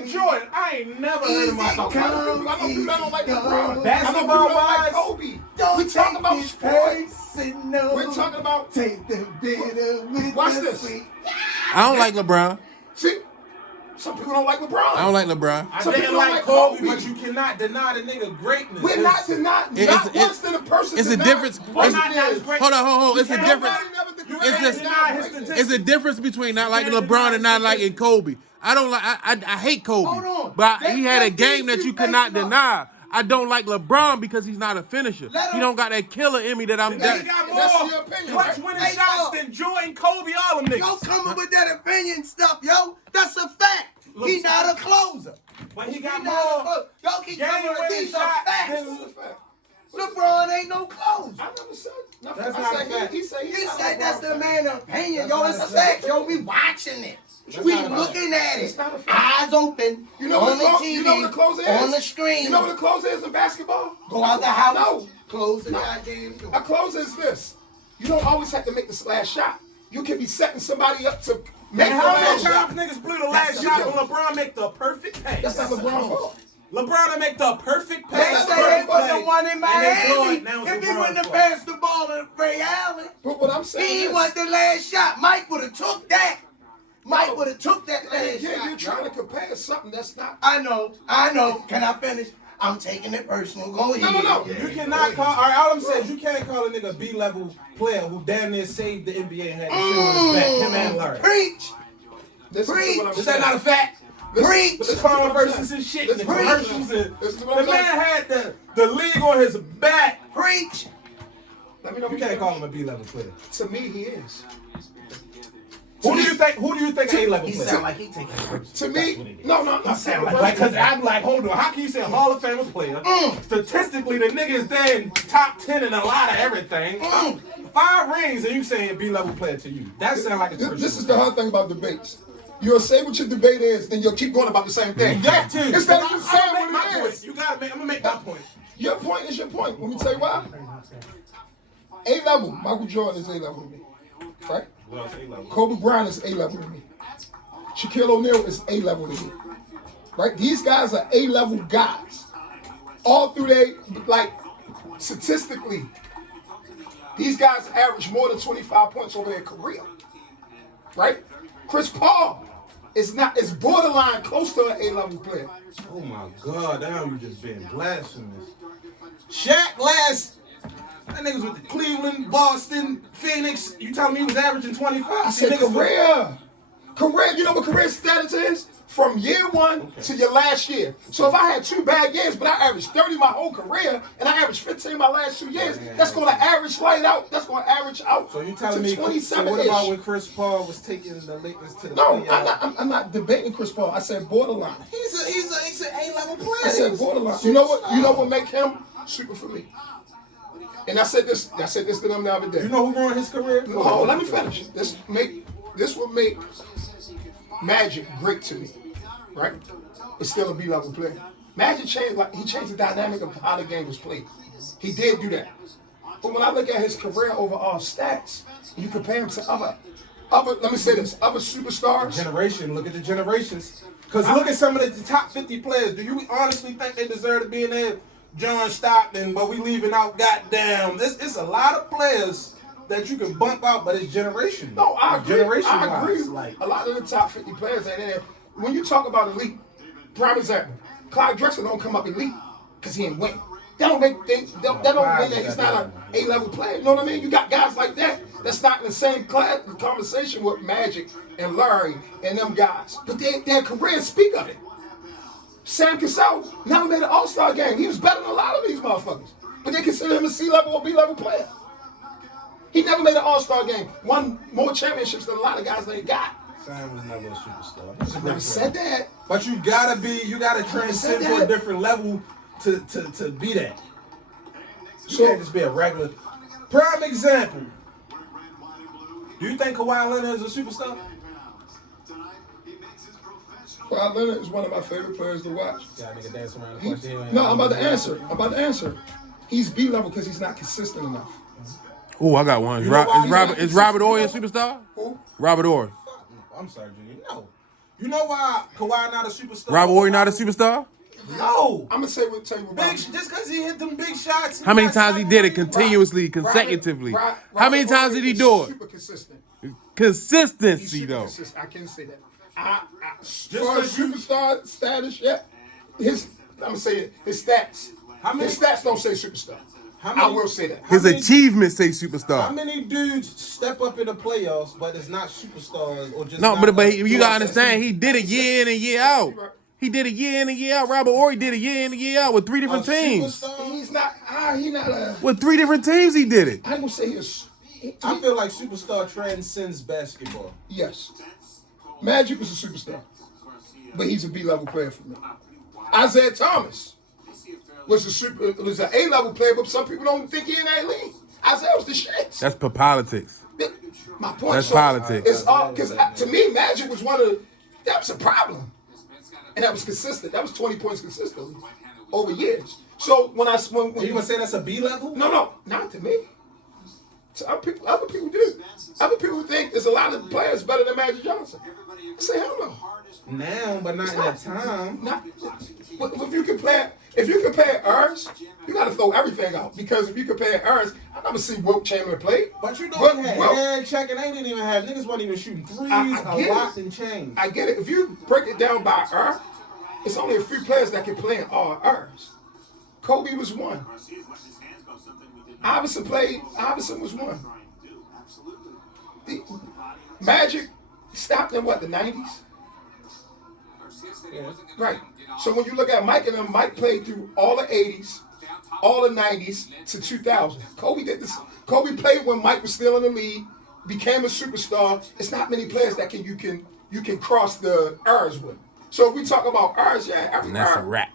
Jordan, I ain't never heard of my talk. I know people that don't like LeBron. Basketball like Kobe. We talking about sports. We're talking about take the bitter with watch the this. sweet. I don't like LeBron. See, some people don't like LeBron. I don't like LeBron. I didn't like Kobe, but you cannot deny the nigga greatness. We're not denying. Not once than a person. It's a difference. Hold on. It's a difference. It's a difference between not liking LeBron and not liking Kobe. I don't like. I hate Kobe. Hold on. But he had a game that you cannot deny. I don't like LeBron because he's not a finisher. He don't got that killer in me that I'm. He got more clutch winning shots than Jordan, Kobe, all them niggas. Yo, coming with that opinion stuff, yo. That's a fact. He's not a closer. But he got more. Y'all keep coming with these are facts. fact. LeBron ain't no closer. I never said. That's not a fact. He said That's the man opinion, yo. It's a fact, yo. We watching it. We looking at it. Eyes open. You know on what the TV, you know what the closer is? On the screen. You know what the closer is in basketball? Go out the house. No. Close the goddamn door. A closer is this. You don't always have to make the last shot. You can be setting somebody up to make the How last many shot. times niggas blew the last shot when LeBron make the perfect pass? That's not LeBron's fault. LeBron to make the perfect They pass. say they put the one in Miami. Now If he wouldn't have passed the ball to Ray Allen, But what I'm saying he is, want the last shot. Mike would have took that. Mike would have took that last yeah, shot. you're trying to compare something that's not. I know. Can I finish? I'm taking it personal. Go ahead. No. You cannot call. All I'm saying is you can't call a nigga a B-level player who damn near saved the NBA and had the shit on his back. Him and Larry. Preach. Is that not a fact? Preach. The converses and shit, the commercials, and the man had the league on his back. Preach. Let me know. You can't call him a B-level player. To me, he is. Who do you think A-level He player? sound like he taking it personal. To me, no, I'm not saying Because I'm like, hold on, how can you say a Hall of Famer player? Statistically, the nigga is there in top 10 in a lot of everything. 5 rings, and you saying a B-level player to you? That sounds like a personal. This is the hard thing about debates. You'll say what your debate is, then you'll keep going about the same thing. You got to. Instead of just saying what it is. You gotta make. I'm gonna make my point. Your point is your point. Let me tell you why. A-level. Michael Jordan is A-level to me. Right? Kobe Bryant is A-level to me. Shaquille O'Neal is A-level to me. Right? These guys are A-level guys. All through statistically, these guys average more than 25 points over their career. Right? Chris Paul is borderline close to an A-level player. Oh my God, now you just being blasphemous. Shaq last. That niggas with the Cleveland, Boston, Phoenix. You telling me he was averaging 25? I said career. Career, you know what career status is? From year one to your last year. So if I had 2 bad years, but I averaged 30 my whole career, and I averaged 15 my last 2 years, that's going to average light out. That's going to average out. So you telling me? 27-ish. So what about when Chris Paul was taking the Lakers to the No, playoffs? I'm not debating Chris Paul. I said borderline. He's an A-level player. I said borderline. You know what make him super for me? And I said this to them the other day. You know who ruined his career? Oh, let me finish. This will make Magic great to me, right? It's still a B-level player. Magic changed the dynamic of how the game was played. He did do that. But when I look at his career overall stats, you compare him to other let me say this, other superstars. Generation. Look at the generations. Because look at some of the top 50 players. Do you honestly think they deserve to be in there? John Stockton, but we leaving out goddamn. It's a lot of players that you can bump out, but it's generation. No, I agree. I agree. Like a lot of the top 50 players ain't in there. When you talk about elite, prime example, Clyde Drexler don't come up elite because he ain't win. That don't mean that he's not an A-level player. You know what I mean? You got guys like that that's not in the same conversation with Magic and Larry and them guys. But their careers speak of it. Sam Cassell never made an All-Star game. He was better than a lot of these motherfuckers. But they consider him a C-level or B-level player. He never made an All-Star game. Won more championships than a lot of guys they got. Sam was never a superstar. I never said that. But you gotta transcend to a different level to be that. You can't just be a regular. Prime example. Do you think Kawhi Leonard is a superstar? Kawhi Leonard is one of my favorite players to watch. Yeah, nigga dance around the question. No, I'm about to answer. He's B-level because he's not consistent enough. Oh, I got one. Is Robert Ory a superstar? Who? Robert Ory. I'm sorry, Junior. No. You know why Kawhi not a superstar? Robert Horry not a superstar? No. I'm gonna tell you what Big, just because he hit them big shots. How many got times he something did it on him. continuously, consecutively? How many times did he do it? Super consistent. He's Consistency, super though. consistent. I can say that. As Just far as 'cause you- superstar status, yeah. I'm gonna say it. His stats. How many- His stats don't say superstar. How I many- will say that. His many- achievements say How superstar. many dudes step up in the playoffs, but it's not superstars or just No, not but a- you gotta understand, he did it year in and year out. Right. He did it year in and year out. Robert Horry did it year in and year out with 3 different a teams. superstar? He's not. He's not a. With 3 different teams, he did it. I'm gonna say he's. I feel like superstar transcends basketball. Yes. Magic was a superstar, but he's a B-level player for me. Isaiah Thomas was an A-level player, but some people don't think he in that league. Isaiah was the shit. That's for politics. My point. That's so politics. It's all because to me, Magic was that was a problem, and that was consistent. That was 20 points consistently over years. So when You gonna say that's a B level? no, not to me. To other people do. Other people think there's a lot of players better than Magic Johnson. I say hell no. Now, but not in that time. Not, but if you compare eras, you got to throw everything out because if you compare eras, I never see Wilt Chamberlain play. But you know Wilt- he had Wilt- hand checking. They didn't even have niggas weren't even shooting threes. I A get lot it. and change. I get it. If you break it down by era, it's only a few players that can play in all eras. Kobe was one. Iverson was one. The Magic stopped in what, the 90s? Right. So when you look at Mike and them, Mike played through all the 80s, all the 90s to 2000. Kobe did this. Kobe played when Mike was still in the league, became a superstar. It's not many players that you can cross the eras with. So if we talk about eras, yeah, every And that's a era, wrap.